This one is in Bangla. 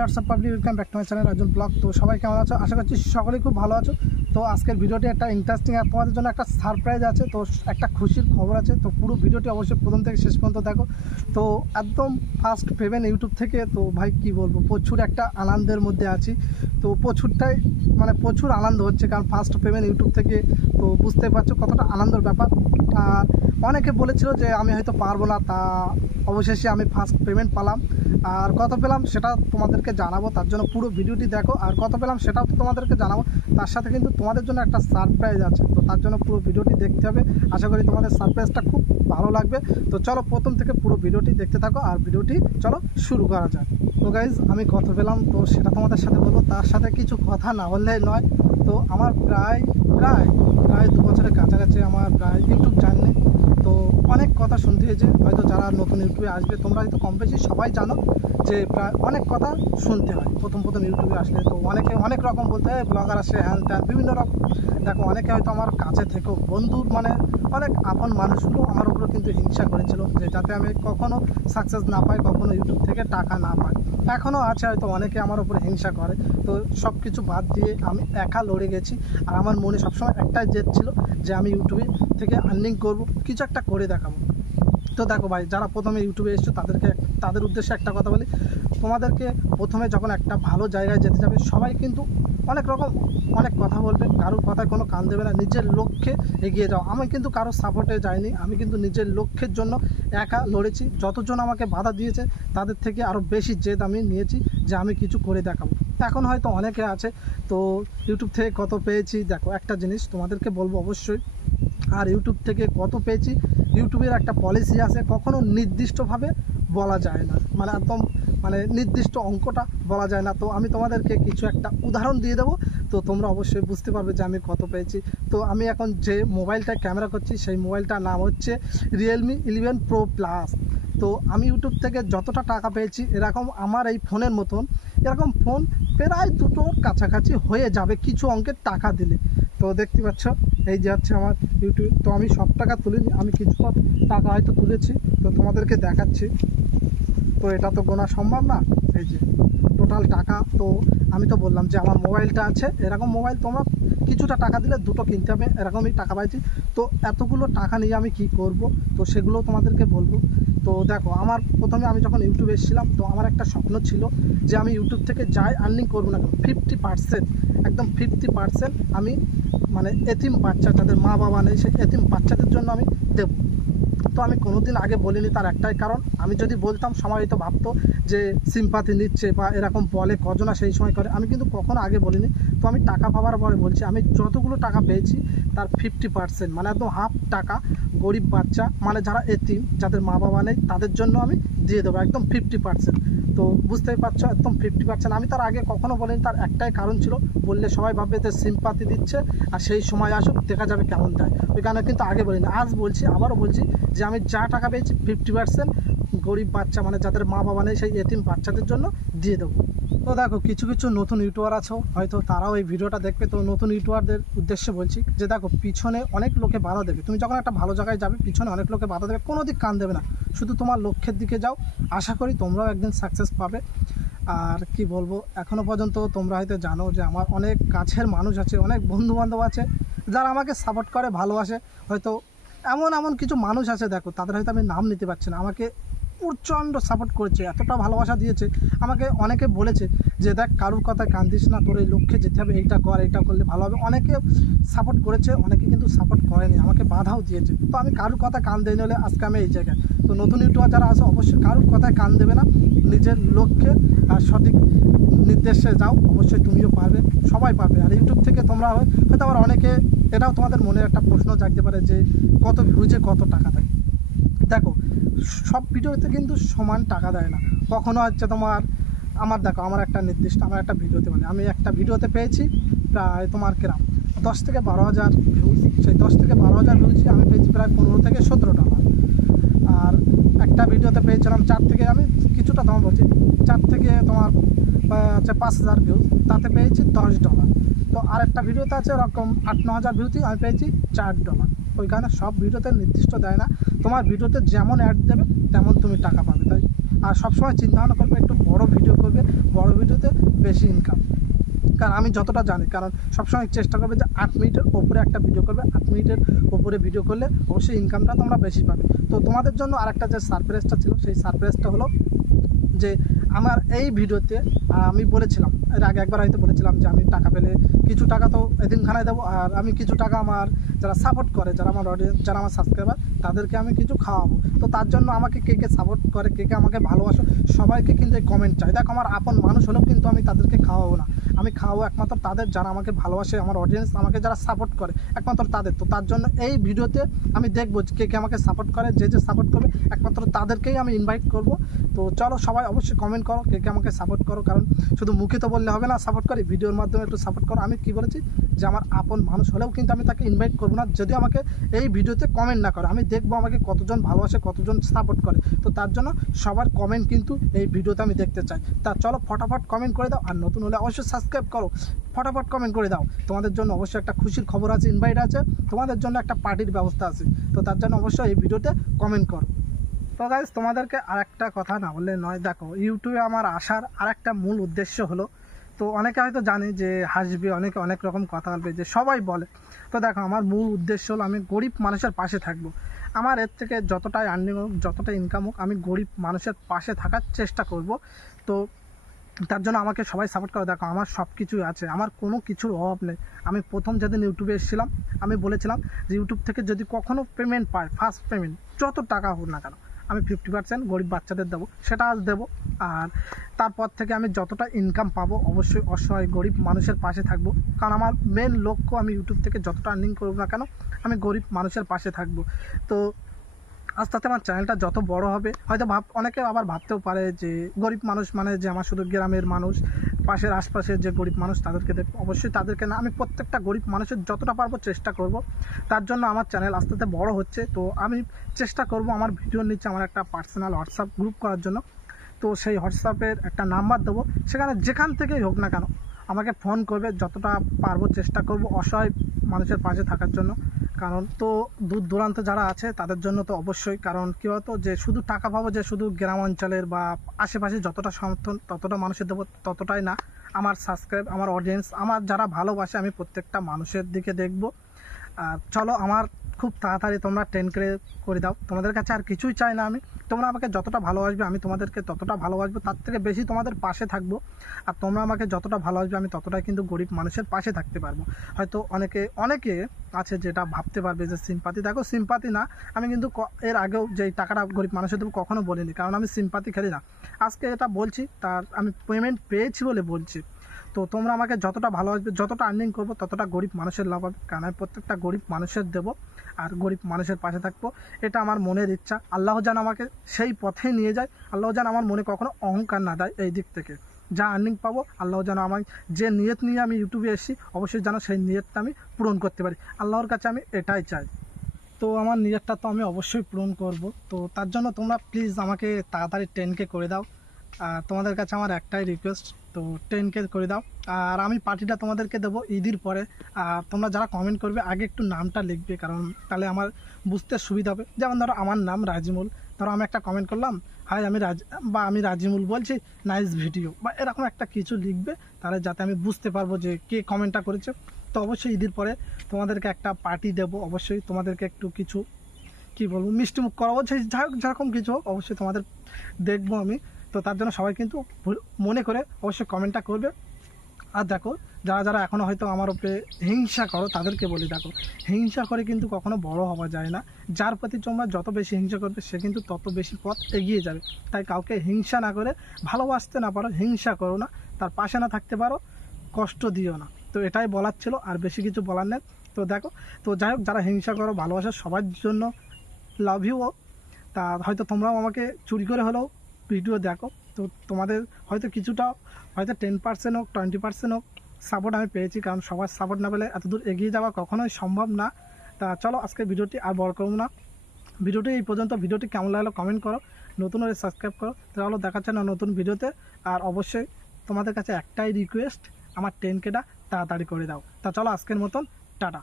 WhatsApp public welcome back to my channel Rajul blog. তো সবাই কেমন আছো? আশা করছি সকলেই খুব ভালো আছো। তো আজকের ভিডিওটি একটা ইন্টারেস্টিং আর তোমাদের জন্য একটা সারপ্রাইজ আছে। তো একটা খুশির খবর আছে। তো পুরো ভিডিওটি অবশ্যই প্রথম থেকে শেষ পর্যন্ত দেখো। তো একদম ফার্স্ট পেমেন্ট ইউটিউব থেকে। তো ভাই কি বলবো, প্রচুর একটা আনন্দের মধ্যে আছি। তো প্রচুর আনন্দ হচ্ছে, কারণ ফার্স্ট পেমেন্ট ইউটিউব থেকে। তো বুঝতে পারছো কতটা আনন্দের ব্যাপার। আর অনেকে বলেছিল যে আমি হয়তো পারবো না, তা অবশেষে আমি ফার্স্ট পেমেন্ট পেলাম। আর কত পেলাম সেটা তোমাদেরকে জানাবো, তার জন্য পুরো ভিডিওটি দেখো। আর কত পেলাম সেটাও তো তোমাদেরকে জানাবো, তার সাথে কিন্তু তোমাদের জন্য একটা সারপ্রাইজ আছে। তো তার জন্য পুরো ভিডিওটি দেখতে হবে। আশা করি তোমাদের সারপ্রাইজটা খুব ভালো লাগবে। তো চলো প্রথম থেকে পুরো ভিডিওটি দেখতে থাকো, আর ভিডিওটি চলো শুরু করা যাক। তো গাইজ আমি কত পেলাম তো সেটা তোমাদের সাথে বলবো, তার সাথে কিছু কথা না বললে নয়। তো আমার প্রায় 2 বছরের কাছাকাছি আমার প্রায় ইউটিউব জার্নি। তো অনেক কথা শুনতে হয়েছে, হয়তো যারা নতুন ইউটিউবে আসবে তোমরা হয়তো কম বেশি সবাই জানো যে প্রায় অনেক কথা শুনতে হয় প্রথম ইউটিউবে আসলে। তো অনেকে অনেক রকম বলতে হয়, ব্লগার আসে হ্যান ত্যান বিভিন্ন রকম। দেখো অনেকে হয়তো আমার কাছে থেকেও বন্ধুর অনেক আপন মানুষগুলো আমার উপরে কিন্তু হিংসা করেছিল, যে যাতে আমি কখনো সাকসেস না পাই, কখনো ইউটিউব থেকে টাকা না পাই। এখনও আছে হয়তো অনেকে আমার উপরে হিংসা করে। তো সব কিছু বাদ দিয়ে আমি একা লড়ে গেছি। আর আমার মনে সবসময় একটাই জেদ ছিল যে আমি ইউটিউবে থেকে আর্নিং করব, কিছু একটা করে দেখাবো। তো দেখো ভাই, যারা প্রথমে ইউটিউবে এসছো তাদের উদ্দেশ্যে একটা কথা বলি। তোমাদেরকে প্রথমে যখন একটা ভালো জায়গায় যেতে যাবে, সবাই কিন্তু অনেক কথা বলবে, কারোর কথায় কোনো কান দেবে না। নিজের লক্ষ্যে এগিয়ে যাও। আমি কিন্তু কারোর সাপোর্টে যাইনি, আমি কিন্তু নিজের লক্ষ্যের জন্য একা লড়েছি। যতজন আমাকে বাধা দিয়েছে তাদের থেকে আরও বেশি জেদ আমি নিয়েছি যে আমি কিছু করে দেখাবো। এখন হয়তো অনেকে আছে তো ইউটিউব থেকে কত পেয়েছি, দেখো একটা জিনিস তোমাদেরকে বলবো অবশ্যই। আর ইউটিউব থেকে কত পেয়েছি, ইউটিউবের একটা পলিসি আছে, কখনো নির্দিষ্টভাবে বলা যায় না, একদম নির্দিষ্ট অঙ্কটা বলা যায় না। তো আমি তোমাদেরকে কিছু একটা উদাহরণ দিয়ে দেবো, তো তোমরা অবশ্যই বুঝতে পারবে যে আমি কত পেয়েছি। তো আমি এখন যে মোবাইলটায় ক্যামেরা করছি সেই মোবাইলটার নাম হচ্ছে Realme 11 Pro Plus। তো আমি ইউটিউব থেকে যতটা টাকা পেয়েছি, এরকম আমার এই ফোনের মতন এরকম ফোন প্রায় 2টোর কাছাকাছি হয়ে যাবে কিছু অঙ্কের টাকা দিলে। তো দেখতে পাচ্ছ এই যে হচ্ছে আমার ইউটিউব। তো আমি সব টাকা তুলিনি, আমি কিছু টাকা হয়তো তুলেছি, তো তোমাদেরকে দেখাচ্ছি। তো এটা তো গোনা সম্ভব না, এই যে টোটাল টাকা। তো আমি তো বললাম যে আমার মোবাইলটা আছে, এরকম মোবাইল তোমরা কিছুটা টাকা দিলে 2টো কিনতে হবে, এরকমই টাকা পাইছি। তো এতগুলো টাকা নিয়ে আমি কি করব, তো সেগুলো তোমাদেরকে বলবো। তো দেখো আমি যখন ইউটিউবে এসেছিলাম, তো আমার একটা স্বপ্ন ছিল যে আমি ইউটিউব থেকে যাই আর্নিং করবো না কেন 50%, একদম 50% আমি এতিম বাচ্চা, যাদের মা বাবা নেই, সেই এতিম বাচ্চাদের জন্য আমি দেবো। তো আমি কোনোদিন আগে বলিনি, তার একটাই কারণ, আমি যদি বলতাম সবাই হয়তো ভাবতো যে সিম্পাথি নিচ্ছে বা এরকম বলে, কজনা সেই সময় করে। আমি কিন্তু কখনো আগে বলিনি। তো আমি টাকা পাওয়ার পরে বলছি, আমি যতগুলো টাকা পেয়েছি তার 50%, একদম হাফ টাকা গরিব বাচ্চা, যারা এতিম, যাদের মা বাবা নেই, তাদের জন্য আমি দিয়ে দেবো একদম 50%। তো বুঝতেই পারছো, একদম 50%। আমি তার আগে কখনো বলিনি, তার একটাই কারণ ছিল, বললে সবাই ভাববে যে সিম্পাথি দিচ্ছে, আর সেই সময় আসুক দেখা যাবে কেমন দেয়, ওই কারণে কিন্তু আগে বলিনি। আজ বলছি, আবারও বলছি যে আমি যা টাকা পেয়েছি 50% গরিব বাচ্চা, যাদের মা বাবা নেই, সেই এতিম বাচ্চাদের জন্য দিয়ে দেবো। তো দেখো কিছু নতুন ইউটিউবার আছো, হয়তো তারাও এই ভিডিওটা দেখবে। তো নতুন ইউটিউবারদের উদ্দেশ্যে বলছি যে দেখো, পিছনে অনেক লোকে বাধা দেবে। তুমি যখন একটা ভালো জায়গায় যাবে, পিছনে অনেক লোকে বাধা দেবে, কোনো দিক কান দেবে না, শুধু তোমার লক্ষ্যের দিকে যাও। আশা করি তোমরাও একদিন সাকসেস পাবে। আর কি বলবো, এখনও পর্যন্ত তোমরা হয়তো জানো যে আমার অনেক কাছের মানুষ আছে, অনেক বন্ধুবান্ধব আছে যারা আমাকে সাপোর্ট করে, ভালোবাসে। হয়তো এমন কিছু মানুষ আছে, দেখো তাদের হয়তো আমি নাম নিতে পারছি না, আমাকে প্রচণ্ড সাপোর্ট করেছে, এতটা ভালোবাসা দিয়েছে। আমাকে অনেকে বলেছে যে দেখ, কারুর কথায় কান দিস না, তোর এই লক্ষ্যে যেতে হবে, এইটা করলে ভালো হবে। অনেকে সাপোর্ট করেছে, অনেকে কিন্তু সাপোর্ট করেনি, আমাকে বাধাও দিয়েছে। তো আমি কারুর কথা কান দিই, নিলে আজকে আমি এই জায়গায়। তো নতুন ইউটিউবার যারা আছে, অবশ্যই কারুর কথায় কান দেবে না, নিজের লক্ষ্যে আর সঠিক নির্দেশে যাও, অবশ্যই তুমিও পারবে, সবাই পারবে। আর ইউটিউব থেকে তোমরা হয়তো আবার অনেকে, এটাও তোমাদের মনে একটা প্রশ্ন জাগতে পারে যে কত ভিউজে কত টাকা দেয়। দেখো সব ভিডিওতে কিন্তু সমান টাকা দেয় না, কখনো হচ্ছে আমার একটা নির্দিষ্ট, আমার একটা ভিডিওতে আমি একটা ভিডিওতে পেয়েছি প্রায় কিরাম 10 থেকে 12,000 ভিউজ। সেই 10 থেকে 12,000 ভিউজ আমি পেয়েছি প্রায় 15 থেকে 17 টাকা। আর একটা ভিডিওতে পেয়েছিলাম 4 থেকে, আমি কিছুটা তোমার বলছি, 4 থেকে 5,000 ভিউজ, তাতে পেয়েছি $10। তো আর একটা ভিডিওতে আছে ওরকম 8-9,000 ভিউতে আমি পেয়েছি $4। ওই কারণে সব ভিডিওতে নির্দিষ্ট দেয় না, তোমার ভিডিওতে যেমন অ্যাড দেবে তেমন তুমি টাকা পাবে। তাই আর সবসময় চিন্তা ভাবনা করবে, একটু বড় ভিডিও করবে, বড় ভিডিও বেশি ইনকাম। কারণ আমি যতটা জানি, কারণ সবসময় চেষ্টা করবে যে 8 মিনিটের ওপরে একটা ভিডিও করবে, 8 মিনিটের ওপরে ভিডিও করলে অবশ্যই ইনকামটা তোমরা বেশি পাবে। তো তোমাদের জন্য আরেকটা যে সারপ্রাইজটা ছিল, সেই সারপ্রাইজটা হলো যে আমার এই ভিডিওতে আমি বলেছিলাম, এর আগে একবার হয়তো বলেছিলাম যে আমি টাকা পেলে কিছু টাকা তো এতিমখানায় দেবো, আর আমি কিছু টাকা আমার যারা সাপোর্ট করে, যারা আমার অডিয়েন্স, যারা আমার সাবস্ক্রাইবার, তাদেরকে আমি কিছু খাওয়াবো। তো তার জন্য আমাকে কে কে সাপোর্ট করে, কে কে আমাকে ভালোবাসো, সবাইকে কিন্তু এই কমেন্ট চাই। দেখো আমার আপন মানুষ হলেও কিন্তু আমি তাদেরকে খাওয়াবো না, আমি খাওয়াবো একমাত্র তাদের যারা আমাকে ভালোবাসে, আমার অডিয়েন্স আমাকে যারা সাপোর্ট করে, একমাত্র তাদের। তো তার জন্য এই ভিডিওতে আমি দেখবো কে কে আমাকে সাপোর্ট করে, যে যে সাপোর্ট করবে একমাত্র তাদেরকেই আমি ইনভাইট করব। তো চলো সবাই অবশ্যই কমেন্ট করো কে কে আমাকে সাপোর্ট করো, কারণ শুধু মুখে তো বললে হবে না সাপোর্ট করি, ভিডিওর মাধ্যমে একটু সাপোর্ট করো। আমি কি বলেছি যে আমার আপন মানুষ হলেও কিন্তু আমি তাকে ইনভাইট করবো না যদি আমাকে এই ভিডিওতে কমেন্ট না করে। আমি দেখবো আমাকে কতজন ভালোবাসে, কতজন সাপোর্ট করে। তো তার জন্য সবার কমেন্ট কিন্তু এই ভিডিওতে আমি দেখতে চাই। তা চলো ফটাফট কমেন্ট করে দাও, আর নতুন হলে অবশ্যই সাবস্ক্রাইব করো, ফটাফট কমেন্ট করে দাও। তোমাদের জন্য অবশ্যই একটা খুশির খবর আছে, ইনভাইট আছে, তোমাদের জন্য একটা পার্টির ব্যবস্থা আছে। তো তার জন্য অবশ্যই এই ভিডিওতে কমেন্ট করো। তো গাইস তোমাদেরকে আরেকটা কথা না বললে নয়, দেখো ইউটিউবে আমার আসার আরেকটা মূল উদ্দেশ্য হলো, তো অনেকে হয়তো জানে যে হাসবে, অনেকে অনেক রকম কথা বলবে, যে সবাই বলে। তো দেখো আমার মূল উদ্দেশ্য হলো আমি গরিব মানুষের পাশে থাকবো। আমার এর থেকে যতটাই আর্নিং হোক, যতটা ইনকাম হোক, আমি গরিব মানুষের পাশে থাকার চেষ্টা করব। তো তার জন্য আমাকে সবাই সাপোর্ট করে। দেখো আমার সব কিছুই আছে, আমার কোনো কিছুর অভাব নেই। আমি প্রথম যেদিন ইউটিউবে এসেছিলাম আমি বলেছিলাম যে ইউটিউব থেকে যদি কখনও পেমেন্ট পায়, ফার্স্ট পেমেন্ট যত টাকা হোক না কেন, আমি 50% গরিব বাচ্চাদের দেবো, সেটা আজ দেবো। আর তারপর থেকে আমি যতটা ইনকাম পাবো অবশ্যই অসহায় গরিব মানুষের পাশে থাকবো। কারণ আমার মেন লক্ষ্য, আমি ইউটিউব থেকে যতটা আর্নিং করবো না কেন, আমি গরিব মানুষের পাশে থাকবো। তো আস্তে আস্তে আমার চ্যানেলটা যত বড় হবে, হয়তো অনেকে আবার ভাবতেও পারে যে গরিব মানুষ মানে যে আমার শুধু গ্রামের মানুষ, পাশের আশপাশের যে গরিব মানুষ তাদেরকে দেখবো। অবশ্যই তাদেরকে না, আমি প্রত্যেকটা গরিব মানুষের যতটা পারবো চেষ্টা করব। তার জন্য আমার চ্যানেল আস্তে আস্তে বড় হচ্ছে। তো আমি চেষ্টা করব আমার ভিডিওর নিচে আমার একটা পার্সোনাল হোয়াটসঅ্যাপ গ্রুপ করার জন্য। তো সেই হোয়াটসঅ্যাপের একটা নাম্বার দেবো, সেখানে যেখান থেকেই হোক না কেন আমাকে ফোন করবে, যতটা পারবো চেষ্টা করব অসহায় মানুষের পাশে থাকার জন্য। কারণ তো দূর দূরান্তে যারা আছে তাদের জন্য তো অবশ্যই, কারণ কী বলতো যে শুধু টাকা পাবো যে শুধু গ্রাম অঞ্চলের বা আশেপাশে যতটা সমর্থন ততটা মানুষের দেবো, ততটাই না। আমার সাবস্ক্রাইব, আমার অডিয়েন্স, আমার যারা ভালোবাসে, আমি প্রত্যেকটা মানুষের দিকে দেখব। আর চলো আমার খুব তাড়াতাড়ি তোমরা 10K করে দাও। তোমাদের কাছে আর কিছুই চাই না আমি, তোমরা আমাকে যতটা ভালোবাসবে আমি তোমাদেরকে ততটা ভালোবাসবো, তার থেকে বেশি তোমাদের পাশে থাকবো। আর তোমরা আমাকে যতটা ভালোবাসবে আমি ততটাই কিন্তু গরিব মানুষের পাশে থাকতে পারবো। হয়তো অনেকে আছে যেটা ভাবতে পারবে যে সিম্পাতি, দেখো সিম্পাতি না, আমি কিন্তু এর আগেও যে টাকাটা গরিব মানুষের দেবো কখনো বলিনি, কারণ আমি সিম্পাতি খেলি না। আজকে এটা বলছি, তার আমি পেমেন্ট পেয়েছি বলে বলছি। তো তোমরা আমাকে যতটা ভালোবাসবে, যতটা আর্নিং করবো ততটা গরিব মানুষের লাভ হবে, কারণ আমি প্রত্যেকটা গরিব মানুষের দেবো আর গরিব মানুষের পাশে থাকবো। এটা আমার মনের ইচ্ছা। আল্লাহ যেন আমাকে সেই পথে নিয়ে যায়, আল্লাহ যেন আমার মনে কখনো অহংকার না দেয়। এই দিক থেকে যা আর্নিং পাবো আল্লাহ যেন আমায়, যে নিয়ত নিয়ে আমি ইউটিউবে এসেছি অবশ্যই যেন সেই নিয়তটা আমি পূরণ করতে পারি। আল্লাহর কাছে আমি এটাই চাই। তো আমার নিয়তটা তো আমি অবশ্যই পূরণ করব। তো তার জন্য তোমরা প্লিজ আমাকে তাড়াতাড়ি 10K করে দাও। আর তোমাদের কাছে আমার একটাই রিকোয়েস্ট, তো 10K করে দাও। আর আমি পার্টিটা তোমাদেরকে দেবো ঈদের পরে। আর তোমরা যারা কমেন্ট করবে আগে একটু নামটা লিখবে, কারণ তাহলে আমার বুঝতে সুবিধা হবে। যেমন ধরো আমার নাম রাজিমুল, ধরো আমি একটা কমেন্ট করলাম, হাই আমি রাজিমুল বলছি, নাইস ভিডিও, বা এরকম একটা কিছু লিখবে, তাহলে যাতে আমি বুঝতে পারবো যে কে কমেন্টটা করেছে। তো অবশ্যই ঈদের পরে তোমাদেরকে একটা পার্টি দেবো, অবশ্যই তোমাদেরকে একটু কিছু কী বলবো মিষ্টি মুখ করাবো, সেই যেরকম কিছু হোক অবশ্যই তোমাদের দেখবো আমি। তো তার জন্য সবাই কিন্তু মনে করে অবশ্যই কমেন্টটা করবে। আর দেখো যারা যারা এখনও হয়তো আমার উপরে হিংসা করো তাদেরকে বলি, দেখো হিংসা করে কিন্তু কখনো বড় হওয়া যায় না। যার প্রতি তোমরা যত বেশি হিংসা করবে সে কিন্তু তত বেশি পথ এগিয়ে যাবে। তাই কাউকে হিংসা না করে, ভালোবাসতে না পারো হিংসা করো না, তার পাশে না থাকতে পারো কষ্ট দিও না। তো এটাই বলার ছিল, আর বেশি কিছু বলার নেই। তো দেখো, তো যাই হোক যারা হিংসা করো, ভালোবাসা সবার জন্য লাভ ইউ। তা হয়তো তোমরাও আমাকে চুরি করে হলেও ভিডিও দেখো, তো তোমাদের হয়তো কিছুটা, হয়তো 10% হোক 20% হোক সাপোর্ট আমি পেয়েছি, কারণ সবার সাপোর্ট না পেলে এত দূর এগিয়ে যাওয়া কখনোই সম্ভব না। তা চলো আজকে ভিডিওটি আর বড় করবো না, ভিডিওটি এই পর্যন্ত। ভিডিওটি কেমন লাগলো কমেন্ট করো, নতুন হলে সাবস্ক্রাইব করো। তাহলে দেখাচ্ছে না নতুন ভিডিওতে। আর অবশ্যই তোমাদের কাছে একটাই রিকোয়েস্ট, আমার 10Kটা তাড়াতাড়ি করে দাও। তা চলো আজকের মতন টাটা।